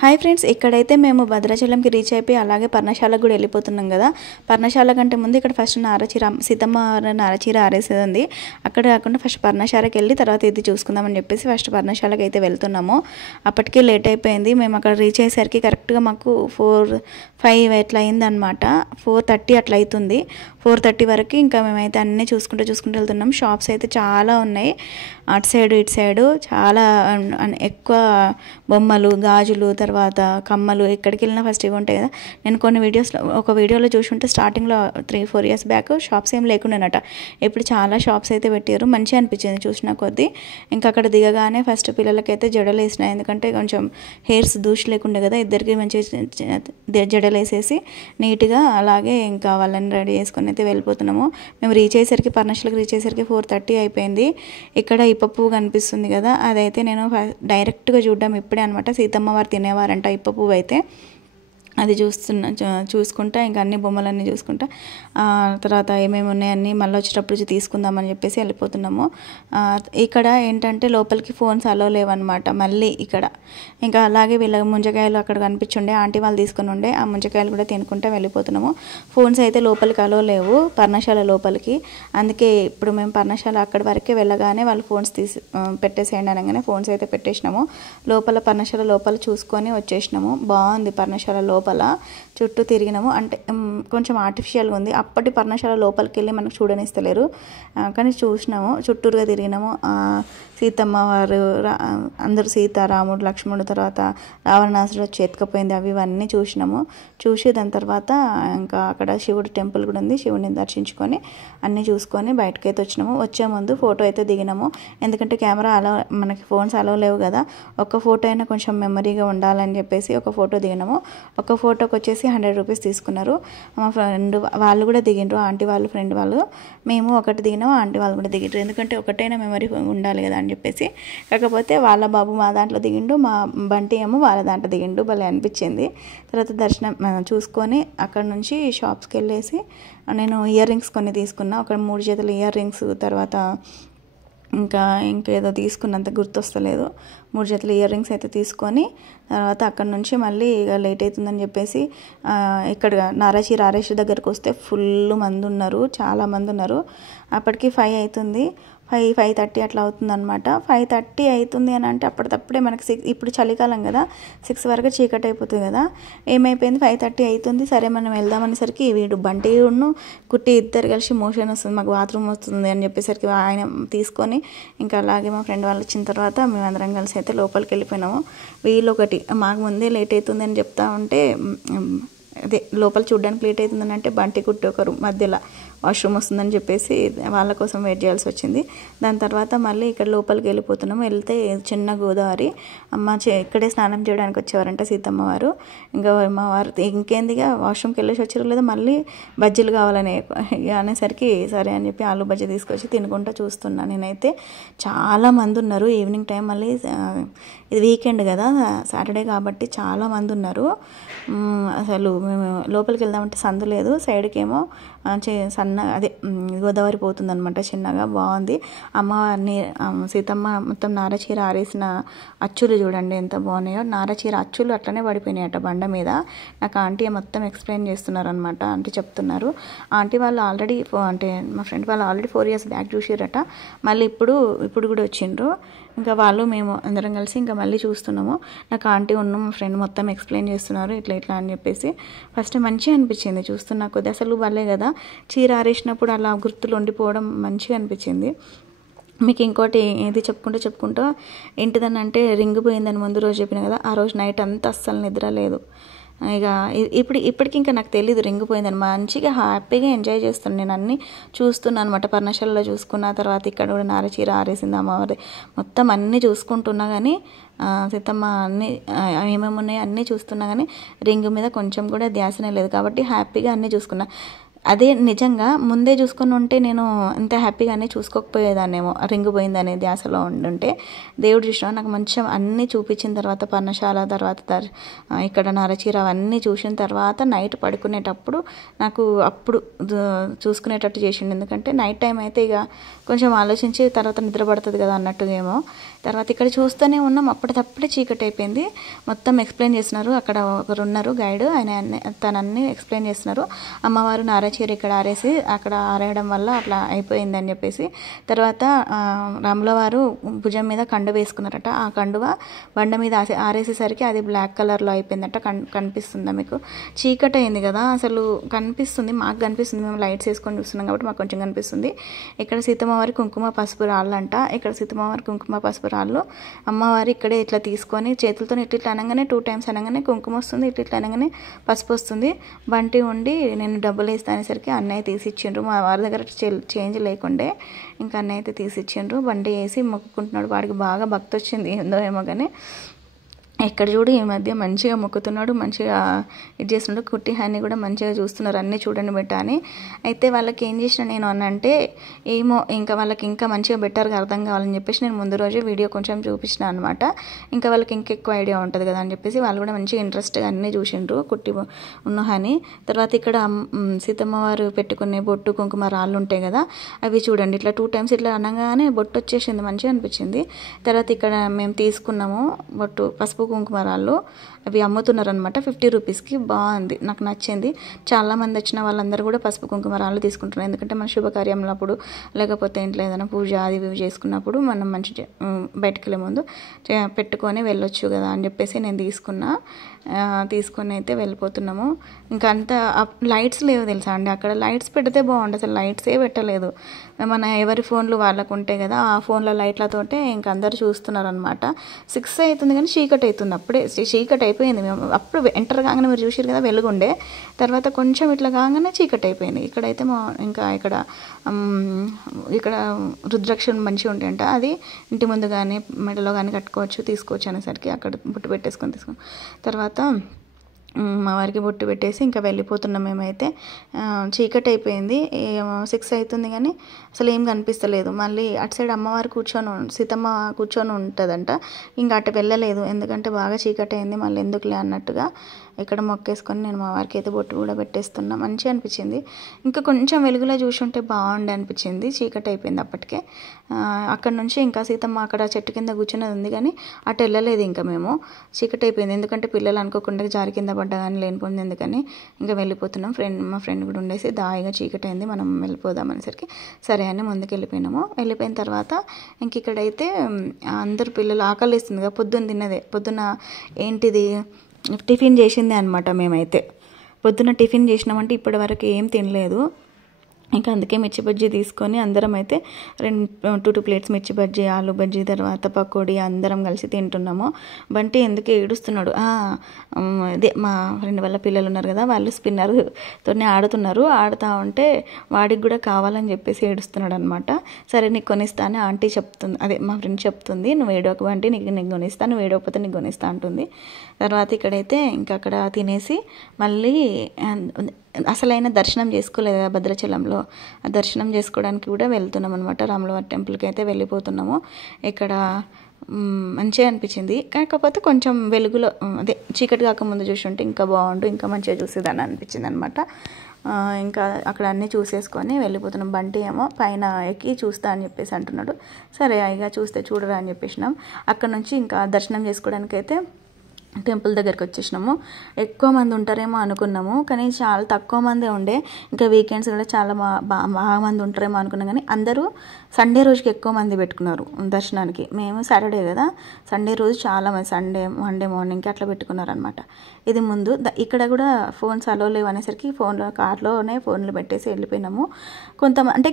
Hi friends, ఇక్కడైతే మేము భద్రాచలంకి reach అయిపోయి అలాగే పర్ణశాలకు కూడా వెళ్ళిపోతున్నాం కదా. పర్ణశాల కంటే ముందు ఇక్కడ ఫస్ట్ నారచీర సీతమ్మ నారచీర ఆరేసేది ఉంది. అక్కడ కాకుండా ఫస్ట్ పర్ణశాలకు వెళ్ళి తర్వాత ఇది చూసుకుందామని చెప్పేసి ఫస్ట్ పర్ణశాలకు అయితే వెళ్తున్నాము. అప్పటికే లేట్ అయిపోయింది. మేము అక్కడ రీచ్ అయ్యేసరికి కరెక్ట్గా మాకు 4-5 అట్లా అయిందనమాట. 4:30 అట్లా అవుతుంది. 4:30 వరకు ఇంకా మేమైతే అన్నీ చూసుకుంటూ వెళ్తున్నాం. షాప్స్ అయితే చాలా ఉన్నాయి, అటు సైడు ఇటు సైడు చాలా ఎక్కువ బొమ్మలు, గాజులు, తర్వాత కమ్మలు, ఎక్కడికి వెళ్ళినా ఫస్ట్ ఇవి ఉంటాయి కదా. నేను కొన్ని ఒక వీడియోలో చూసుంటే స్టార్టింగ్లో 3-4 ఇయర్స్ బ్యాక్ షాప్స్ ఏం లేకుండానట. ఇప్పుడు చాలా షాప్స్ అయితే పెట్టారు. మంచిగా అనిపించింది చూసిన కొద్దీ. ఇంకా అక్కడ దిగగానే ఫస్ట్ పిల్లలకైతే జడలు వేసినాయి, ఎందుకంటే కొంచెం హెయిర్స్ దూషి లేకుండే కదా. ఇద్దరికి మంచిగా జడలు వేసేసి నీట్గా అలాగే ఇంకా వాళ్ళని రెడీ చేసుకొని అయితే వెళ్ళిపోతున్నాము. మేము పర్ణశాలకు రీచ్ అయ్యేసరికి 4:30 అయిపోయింది. ఇక్కడ ఇప్ప పువ్వు కనిపిస్తుంది కదా, అదైతే నేను డైరెక్ట్గా చూడడం ఇప్పుడే అనమాట. సీతమ్మ వారు తినేవారంట ఇప్ప పువ్వు అయితే. అది చూసుకుంటా ఇంకా అన్ని బొమ్మలన్నీ చూసుకుంటా తర్వాత ఏమేమి ఉన్నాయన్నీ మళ్ళీ వచ్చేటప్పుడు తీసుకుందామని చెప్పేసి వెళ్ళిపోతున్నాము. ఇక్కడ ఏంటంటే లోపలికి ఫోన్స్ అలో లేవన్నమాట. మళ్ళీ ఇక్కడ ఇంకా అలాగే వీళ్ళ ముంజకాయలు అక్కడ కనిపించుండే, ఆంటీ వాళ్ళు తీసుకుని ఉండే. ఆ ముంజకాయలు కూడా తినుకుంటూ వెళ్ళిపోతున్నాము. ఫోన్స్ అయితే లోపలికి అలో లేవు పర్ణశాల లోపలికి. అందుకే ఇప్పుడు మేము పర్ణశాల అక్కడి వరకే వెళ్ళగానే వాళ్ళు ఫోన్స్ పెట్టేసేయండి అనగానే ఫోన్స్ అయితే పెట్టేసినాము. పర్ణశాల లోపల చూసుకొని వచ్చేసినాము. బాగుంది పర్ణశాల లోపల. చుట్టూ తిరిగినాము. అంటే కొంచెం ఆర్టిఫిషియల్గా ఉంది. అప్పటి పర్ణశాల లోపలికి వెళ్ళి మనకు చూడనిస్తలేరు, కానీ చూసినాము. చుట్టూరుగా తిరిగినాము. సీతమ్మ వారు అందరూ, సీత, రాముడు, లక్ష్మణుడు, తర్వాత రావణాసుడు చేతుకపోయింది, ఇవన్నీ చూసినాము. చూసి దాని తర్వాత ఇంకా అక్కడ శివుడు టెంపుల్ కూడా ఉంది. శివుడిని దర్శించుకొని అన్నీ చూసుకొని బయటకైతే వచ్చినాము. వచ్చే ముందు ఫోటో అయితే దిగినాము, ఎందుకంటే కెమెరా మనకి ఫోన్స్ అలవ్ లేవు కదా. ఒక ఫోటో అయినా కొంచెం మెమరీగా ఉండాలని చెప్పేసి ఒక ఫోటో దిగినాము. ఒక ఫోటోకి వచ్చేసి 100 రూపీస్ తీసుకున్నారు. మా ఫ్రెండ్ వాళ్ళు కూడా దిగిండ్రు, ఆంటీ వాళ్ళు, ఫ్రెండ్ వాళ్ళు. మేము ఒకటి దిగినాము, ఆంటీ వాళ్ళు కూడా దిగిండ్రు, ఎందుకంటే ఒకటైనా మెమరీ ఉండాలి కదా అని చెప్పేసి. కాకపోతే వాళ్ళ బాబు మా దాంట్లో దిగిండు, మా బంటి ఏమో వాళ్ళ దాంట్లో దిగిండు. భలే అనిపించింది. తర్వాత దర్శనం చూసుకొని అక్కడ నుంచి షాప్స్కి వెళ్ళేసి నేను ఇయర్ రింగ్స్ కొన్ని తీసుకున్నా. ఒక 3 జతల ఇయర్ రింగ్స్, తర్వాత ఇంకేదో తీసుకున్నంత గుర్తొస్తలేదు. 3 జతల ఇయర్ రింగ్స్ అయితే తీసుకొని తర్వాత అక్కడ నుంచి మళ్ళీ ఇక లేట్ అవుతుందని చెప్పేసి ఇక్కడ నారాచీర ఆరేష్ దగ్గరకు వస్తే ఫుల్ మంది ఉన్నారు, చాలా మంది ఉన్నారు. అప్పటికి 5 అవుతుంది, 5:30 అట్లా అవుతుంది అనమాట. 5:30 అవుతుంది అని అంటే అప్పటికప్పుడే మనకి 6, ఇప్పుడు చలికాలం కదా, 6 వరకు చీకటి అయిపోతుంది కదా. ఏమైపోయింది, 5:30 అవుతుంది. సరే మనం వెళ్దామనేసరికి వీడు బంటి కుట్టి ఇద్దరు కలిసి మోషన్ వస్తుంది, మాకు బాత్రూమ్ వస్తుంది అని చెప్పేసరికి ఆయన తీసుకొని ఇంకా అలాగే మా ఫ్రెండ్ వాళ్ళు వచ్చిన తర్వాత మేమందరం కలిసి అయితే లోపలికి వెళ్ళిపోయినాము. వీళ్ళు ఒకటి మాకు ముందే లేట్ అవుతుంది అని చెప్తా ఉంటే, అదే లోపల చూడడానికి లేట్ అవుతుందని అంటే బంటి కుట్టి ఒకరు మధ్యలో వాష్రూమ్ వస్తుందని చెప్పేసి వాళ్ళ కోసం వెయిట్ చేయాల్సి వచ్చింది. దాని తర్వాత మళ్ళీ ఇక్కడ లోపలికి వెళ్ళిపోతున్నాము. వెళ్తే చిన్న గోదావరి అమ్మ ఇక్కడే స్నానం చేయడానికి వచ్చేవారంట సీతమ్మ వారు. ఇంకా మా వారు ఇంకేందిగా వాష్రూమ్కి వెళ్ళేసి వచ్చారు లేదా, మళ్ళీ బజ్జీలు కావాలని అనేసరికి సరే అని చెప్పి ఆలు బజ్జీ తీసుకొచ్చి తినుకుంటూ చూస్తున్నా. నేనైతే చాలా మంది ఉన్నారు. ఈవినింగ్ టైం, మళ్ళీ ఇది వీకెండ్ కదా, సాటర్డే కాబట్టి చాలా మంది ఉన్నారు. అసలు మేము లోపలికి వెళ్దామంటే సందు లేదు. సైడ్కి ఏమో అదే గోదావరి పోతుంది అనమాట, చిన్నగా. బాగుంది. అమ్మవారిని సీతమ్మ మొత్తం నారచీర ఆరేసిన అచ్చులు చూడండి ఎంత బాగున్నాయో. నారచీర అచ్చులు అట్లనే పడిపోయినాయట బండ మీద. నాకు ఆంటీ మొత్తం ఎక్స్ప్లెయిన్ చేస్తున్నారు అనమాట. ఆంటీ చెప్తున్నారు. ఆంటీ వాళ్ళు ఆల్రెడీ, అంటే మా ఫ్రెండ్ వాళ్ళు ఆల్రెడీ 4 ఇయర్స్ బ్యాక్ చూసిరట. మళ్ళీ ఇప్పుడు కూడా వచ్చిండ్రు. ఇంకా వాళ్ళు మేము అందరం కలిసి ఇంకా మళ్ళీ చూస్తున్నాము. నాకు ఆంటీ మా ఫ్రెండ్ మొత్తం ఎక్స్ప్లెయిన్ చేస్తున్నారు ఇట్లా అని చెప్పేసి. ఫస్ట్ మంచిగా అనిపించింది చూస్తున్నా కొద్ది. అసలు భలే కదా, చీర ఆరేసినప్పుడు అలా గుర్తులు ఉండిపోవడం మంచిగా అనిపించింది. మీకు ఇంకోటి ఏది చెప్పుకుంటూ ఏంటిదని అంటే, రింగ్ పోయిందని ముందు రోజు చెప్పిన కదా, ఆ రోజు నైట్ అంతా అస్సలు నిద్ర లేదు. ఇక ఇప్పటికి ఇంకా నాకు తెలీదు రింగ్ పోయిందని. మంచిగా హ్యాపీగా ఎంజాయ్ చేస్తాను. నేను అన్నీ చూస్తున్నాను అనమాట. పర్ణశాలలో చూసుకున్న తర్వాత ఇక్కడ కూడా నారచీర ఆరేసింది అమ్మవారి, మొత్తం అన్నీ చూసుకుంటున్నా కానీ సీతమ్మ అన్నీ ఏమేమి ఉన్నాయో అన్నీ చూస్తున్నా కానీ రింగ్ మీద కొంచెం కూడా ధ్యాసనే లేదు. కాబట్టి హ్యాపీగా అన్నీ చూసుకున్నా. అదే నిజంగా ముందే చూసుకుని ఉంటే నేను ఇంత హ్యాపీగానే చూసుకోకపోయేదాన్నేమో, రింగ్ పోయిందనే ధ్యాసలో ఉండుంటే. దేవుడి దృష్టిలో నాకు మంచిగా అన్నీ చూపించిన తర్వాత పర్ణశాల, తర్వాత ఇక్కడ నారచీర అవన్నీ చూసిన తర్వాత నైట్ పడుకునేటప్పుడు నాకు అప్పుడు చూసుకునేటట్టు చేసిండు. ఎందుకంటే నైట్ టైం అయితే ఇక కొంచెం ఆలోచించి తర్వాత నిద్ర పడుతుంది కదా అన్నట్టుగా ఏమో. తర్వాత ఇక్కడ చూస్తూనే ఉన్నాం, అప్పటికప్పుడే చీకటి అయిపోయింది. మొత్తం ఎక్స్ప్లెయిన్ చేస్తున్నారు, అక్కడ ఒకరు ఉన్నారు గైడ్, తనన్నీ ఎక్స్ప్లెయిన్ చేస్తున్నారు. అమ్మవారు నారచీర ఇక్కడ ఆరేసి అక్కడ ఆరేయడం వల్ల అట్లా అయిపోయింది అని చెప్పేసి. తర్వాత రాములవారు భుజం మీద కండువ వేసుకున్నారట. ఆ కండువ బండ మీద ఆరేసేసరికి అది బ్లాక్ కలర్లో అయిపోయిందట. కనిపిస్తుందా మీకు? చీకటి అయింది కదా, అసలు కనిపిస్తుంది, మాకు కనిపిస్తుంది, మేము లైట్స్ వేసుకొని చూస్తున్నాం కాబట్టి మాకు కొంచెం కనిపిస్తుంది. ఇక్కడ సీతమ్మవారి కుంకుమ పసుపు రాళ్ళు అంట. ఇక్కడ సీతమ్మవారి కుంకుమ పసుపు రాళ్ళు అమ్మవారి ఇక్కడే ఇట్లా తీసుకొని చేతులతో ఇట్లా అనగానే 2 times అనగానే కుంకుమ వస్తుంది, ఇట్లా అనగానే పసుపు వస్తుంది. బంటి ఉండి నేను డబ్బులు వేస్తా అనేసరికి అన్నయ్య తీసిచ్చిండ్రు. మా వారి దగ్గర చేంజ్ లేకుండే ఇంకా అన్నయ్య అయితే తీసిచ్చిండ్రు. బండి వేసి మొక్కుకుంటున్నాడు. వాడికి బాగా భక్తి వచ్చింది ఏందో ఏమో కానీ. ఇక్కడ చూడు ఈ మధ్య మంచిగా మొక్కుతున్నాడు, మంచిగా ఇది చేస్తున్నాడు. కుట్టి హాని కూడా మంచిగా చూస్తున్నారు, అన్నీ చూడండి బెట్ట అని. అయితే వాళ్ళకి ఏం చేసిన నేను అనంటే ఏమో ఇంకా వాళ్ళకి ఇంకా మంచిగా బెటర్గా అర్థం కావాలని చెప్పేసి నేను ముందు రోజే వీడియో కొంచెం చూపించిన అనమాట. ఇంకా వాళ్ళకి ఇంకెక్కువ ఐడియా ఉంటుంది కదా అని చెప్పేసి వాళ్ళు కూడా మంచిగా ఇంట్రెస్ట్గా అన్నీ చూసిండ్రు కుట్టి ఉన్న హాని. తర్వాత ఇక్కడ సీతమ్మ వారు పెట్టుకునే బొట్టు కుంకుమ రాళ్ళు ఉంటాయి కదా, అవి చూడండి ఇట్లా 2 times ఇట్లా అనగానే బొట్టు వచ్చేసింది, మంచిగా అనిపించింది. తర్వాత ఇక్కడ మేము తీసుకున్నాము బొట్టు పసుపు కుంకుమరాళ్ళు, అవి అమ్ముతున్నారు అనమాట 50 రూపీస్కి. బాగుంది, నాకు నచ్చింది. చాలామంది వచ్చిన వాళ్ళందరూ కూడా పసుపు కుంకుమరాళ్ళు తీసుకుంటున్నారు. ఎందుకంటే మన శుభకార్యంలప్పుడు లేకపోతే ఇంట్లో ఏదైనా పూజ అది ఇవి చేసుకున్నప్పుడు మనం మంచి బయటకు వెళ్ళే ముందు పెట్టుకొని వెళ్ళొచ్చు కదా అని చెప్పేసి నేను తీసుకొని అయితే వెళ్ళిపోతున్నాము. ఇంకా అంతా లైట్స్ లేవు తెలుసా అండి, అక్కడ లైట్స్ పెడితే బాగుండు, అసలు లైట్సే పెట్టలేదు. మన ఎవరి ఫోన్లు వాళ్ళకు ఉంటాయి కదా, ఆ ఫోన్ల లైట్లతోటే ఇంకా అందరు చూస్తున్నారు అనమాట. 6 అవుతుంది కానీ చీకటి అవుతుంది, అప్పుడే చీకటి అయిపోయింది. మేము అప్పుడు ఎంటర్ కాగానే మీరు చూసారు కదా వెలుగుండే, తర్వాత కొంచెం ఇట్లా కాగానే చీకటి అయిపోయింది. ఇక్కడైతే ఇంకా ఇక్కడ రుద్రాక్షలు మంచిగా ఉంటాయంట, అది ఇంటి ముందు కానీ మెడలో కానీ కట్టుకోవచ్చు, తీసుకోవచ్చు అనేసరికి అక్కడ బొట్టు తీసుకొని తర్వాత మా వారికి బొట్టు పెట్టేసి ఇంకా వెళ్ళిపోతున్నాం. మేమైతే చీకటి అయిపోయింది, 6 అవుతుంది కానీ అసలు ఏం కనిపిస్తలేదు. మళ్ళీ అటు సైడ్ అమ్మవారు సీతమ్మ కూర్చొని ఉంటుందంట, ఇంకా అటు వెళ్ళలేదు ఎందుకంటే బాగా చీకటి అయింది, మళ్ళీ ఎందుకులే అన్నట్టుగా ఇక్కడ మొక్కేసుకొని నేను మా వారికి అయితే బొట్టు కూడా పెట్టేస్తున్నా. మంచిగా అనిపించింది. ఇంకా కొంచెం వెలుగులో చూసుంటే బాగుండే అనిపించింది, చీకటి అయిపోయింది అప్పటికే. అక్కడ నుంచి ఇంకా సీతమ్మ అక్కడ చెట్టు కింద కూర్చున్నది ఉంది కానీ అటు వెళ్ళలేదు ఇంకా మేము, చీకటి అయిపోయింది. ఎందుకంటే పిల్లలు అనుకోకుండా జారి కింద పడ్డా కానీ లేనిపోయింది ఎందుకని ఇంకా వెళ్ళిపోతున్నాం. మా ఫ్రెండ్ కూడా ఉండేసి దాయిగా చీకటి అయింది మనం వెళ్ళిపోదాం అనేసరికి సరే అని ముందుకు వెళ్ళిపోయినాము. వెళ్ళిపోయిన తర్వాత ఇంక ఇక్కడైతే అందరు పిల్లలు ఆకలి వేస్తుంది కదా, పొద్దున్న ఏంటిది టిఫిన్ చేసిందే అనమాట. మేమైతే పొద్దున్న టిఫిన్ చేసినామంటే ఇప్పటి వరకు ఏం తినలేదు. ఇంకా అందుకే మిర్చి బజ్జీ తీసుకొని అందరం అయితే 2 ప్లేట్స్ మిర్చి బజ్జీ, ఆలు బజ్జీ, తర్వాత పకోడీ అందరం కలిసి తింటున్నాము. బంటి ఎందుకు ఏడుస్తున్నాడు, అదే మా ఫ్రెండ్ వాళ్ళ పిల్లలు ఉన్నారు కదా, వాళ్ళు స్పిన్నర్తోనే ఆడుతూ ఉంటే వాడికి కూడా కావాలని చెప్పేసి ఏడుస్తున్నాడు అనమాట. సరే నీకు కొనిస్తా అని ఆంటీ చెప్తుంది, అదే మా ఫ్రెండ్ చెప్తుంది, నువ్వు ఏడవకు బంటి, నీకు కొనిస్తా, నువ్వు ఏడవకపోతే నీకు కొనిస్తా అంటుంది. తర్వాత ఇక్కడైతే ఇంకా అక్కడ తినేసి మళ్ళీ అసలైన దర్శనం చేసుకోలేదు కదా భద్రాచలంలో, ఆ దర్శనం చేసుకోవడానికి కూడా వెళ్తున్నాం అనమాట. రాములవారి టెంపుల్కి అయితే వెళ్ళిపోతున్నాము. ఇక్కడ మంచిగా అనిపించింది, కాకపోతే కొంచెం వెలుగులో అదే చీకటి కాకముందు చూసుంటే ఇంకా బాగుండు, ఇంకా మంచిగా చూసేదాన్ని అనిపించింది అనమాట. ఇంకా అక్కడ అన్నీ చూసేసుకొని వెళ్ళిపోతున్నాం. బంటి ఏమో పైన ఎక్కి చూస్తా అని చెప్పేసి అంటున్నాడు. సరే ఇక చూడరా అని చెప్పేసినాం. అక్కడ నుంచి ఇంకా దర్శనం చేసుకోవడానికి అయితే టెంపుల్ దగ్గరికి వచ్చేసినాము. ఎక్కువ మంది ఉంటారేమో అనుకున్నాము కానీ చాలా తక్కువ మందే ఉండే. ఇంకా వీకెండ్స్ కూడా చాలా బాగా మంది ఉంటారేమో అనుకున్నాం కానీ అందరూ సండే రోజుకి ఎక్కువ మంది పెట్టుకున్నారు దర్శనానికి. మేము సాటర్డే కదా, సండే రోజు చాలా మంది మండే మార్నింగ్కి అట్లా పెట్టుకున్నారు అనమాట. ఇది ముందు ఇక్కడ కూడా ఫోన్స్ అలో లేవు అనేసరికి కార్లోనే ఫోన్లు పెట్టేసి వెళ్ళిపోయినాము. కొంతమంది అంటే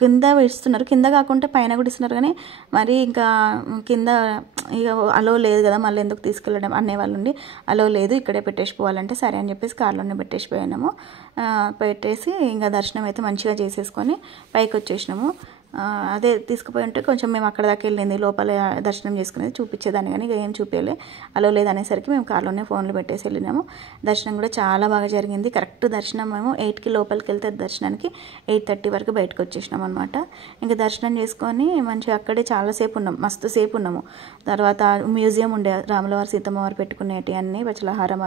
కింద ఇస్తున్నారు, కింద కాకుండా పైన కూడా ఇస్తున్నారు కానీ మరి ఇంకా కింద ఇక అలో లేదు కదా, మళ్ళీ ఎందుకు తీసుకెళ్ళడం అనేవాళ్ళు ఉండి అలో లేదు ఇక్కడే పెట్టేసిపోవాలంటే సరే అని చెప్పేసి కార్లోనే పెట్టేసిపోయినాము. పెట్టేసి ఇంకా దర్శనం అయితే మంచిగా చేసేసుకొని పైకి వచ్చేసినాము. అదే తీసుకుపోయి ఉంటే కొంచెం మేము అక్కడ దాకా వెళ్ళింది లోపల దర్శనం చేసుకునేది చూపించేదాన్ని కానీ ఇక ఏం చూపించలే, అలో లేదనేసరికి మేము కార్లోనే ఫోన్లు పెట్టేసి వెళ్ళినాము. దర్శనం కూడా చాలా బాగా జరిగింది. కరెక్ట్ దర్శనం మేము 8కి లోపలికి వెళ్తే దర్శనానికి 8:30 వరకు బయటకు వచ్చేసినాం అనమాట. ఇంకా దర్శనం చేసుకొని మంచిగా అక్కడే చాలాసేపు ఉన్నాం, మస్తు సేపు ఉన్నాము. తర్వాత మ్యూజియం ఉండే రాములవారి సీతమ్మవారు పెట్టుకునేటి అన్నీ పచ్చలహారం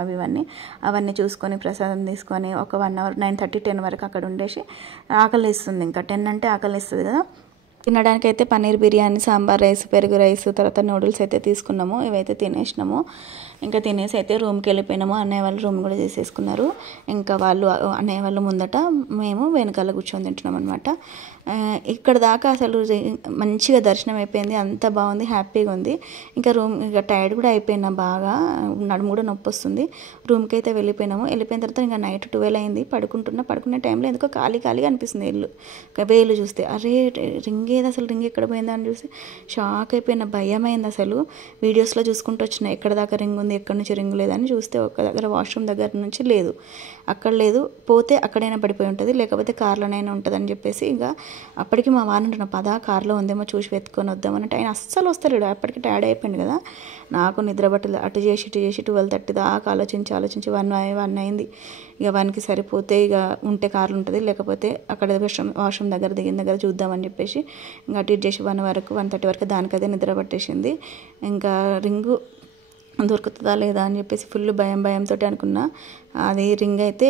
అవన్నీ చూసుకొని ప్రసాదం తీసుకొని ఒక 1 hour 9:30 10 వరకు అక్కడ ఉండేసి ఆకలి ఇస్తుంది. ఇంకా 10 అంటే ఆకలి ఇస్తుంది కదా, తినడానికి అయితే పన్నీర్ బిర్యానీ, సాంబార్ రైస్, పెరుగు రైస్, తర్వాత నూడిల్స్ అయితే తీసుకున్నాము. ఇవైతే తినేసినాము. ఇంకా తినేసి అయితే రూమ్కి వెళ్ళిపోయినాము. అన్నయ్య వాళ్ళు రూమ్ కూడా చేసేసుకున్నారు. ఇంకా వాళ్ళు అన్నయ్య వాళ్ళు ముందట, మేము వెనకాల కూర్చొని తింటున్నాం అనమాట. ఇక్కడ దాకా అసలు మంచిగా దర్శనం అయిపోయింది. అంత బాగుంది, హ్యాపీగా ఉంది. ఇంకా రూమ్ ఇక టైర్డ్ కూడా అయిపోయినా, బాగా నడుము కూడా నొప్పి వస్తుంది. రూమ్కి అయితే వెళ్ళిపోయినాము. వెళ్ళిపోయిన తర్వాత ఇంకా నైట్ 12 అయింది. పడుకునే టైంలో ఎందుకో ఖాళీగా అనిపిస్తుంది ఇల్లు. వేలు చూస్తే అరే రింగ్ ఏది, అసలు రింగ్ ఎక్కడ పోయిందా అని చూసి షాక్ అయిపోయిన, భయమైంది అసలు. వీడియోస్లో చూసుకుంటూ వచ్చిన ఎక్కడ దాకా రింగ్ ఉంది, ఎక్కడి నుంచి రింగ్ లేదని చూస్తే ఒక దగ్గర వాష్రూమ్ దగ్గర నుంచి లేదు, అక్కడ లేదు. పోతే అక్కడైనా పడిపోయి ఉంటుంది, లేకపోతే కార్లోనైనా ఉంటుంది అని చెప్పేసి ఇంకా అప్పటికి మా వారు అంటున్నా, పదా కార్లో ఉందేమో చూసి వెతుక్కొని వద్దామన్నట్టు. ఆయన అస్సలు వస్తలేడు. అప్పటికి టైర్డ్ అయిపోయింది కదా. నాకు నిద్ర పట్టలేదు. అటు చేసి 12:30 దాకా ఆలోచించి 1 అయింది. ఇక 1కి సరిపోతే ఇక ఉంటే కార్లు ఉంటుంది, లేకపోతే అక్కడ వాష్రూమ్ దగ్గర దిగిన దగ్గర చూద్దామని చెప్పేసి ఇంకా అటు చేసి 1:30 వరకు దానికదే నిద్ర పట్టేసింది. ఇంకా రింగు దొరుకుతుందా లేదా అని చెప్పేసి ఫుల్ భయంతో అనుకున్నా. అది రింగ్ అయితే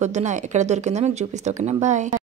పొద్దున ఎక్కడ దొరికిందో మీకు చూపిస్తా. ఓకేనా, బాయ్.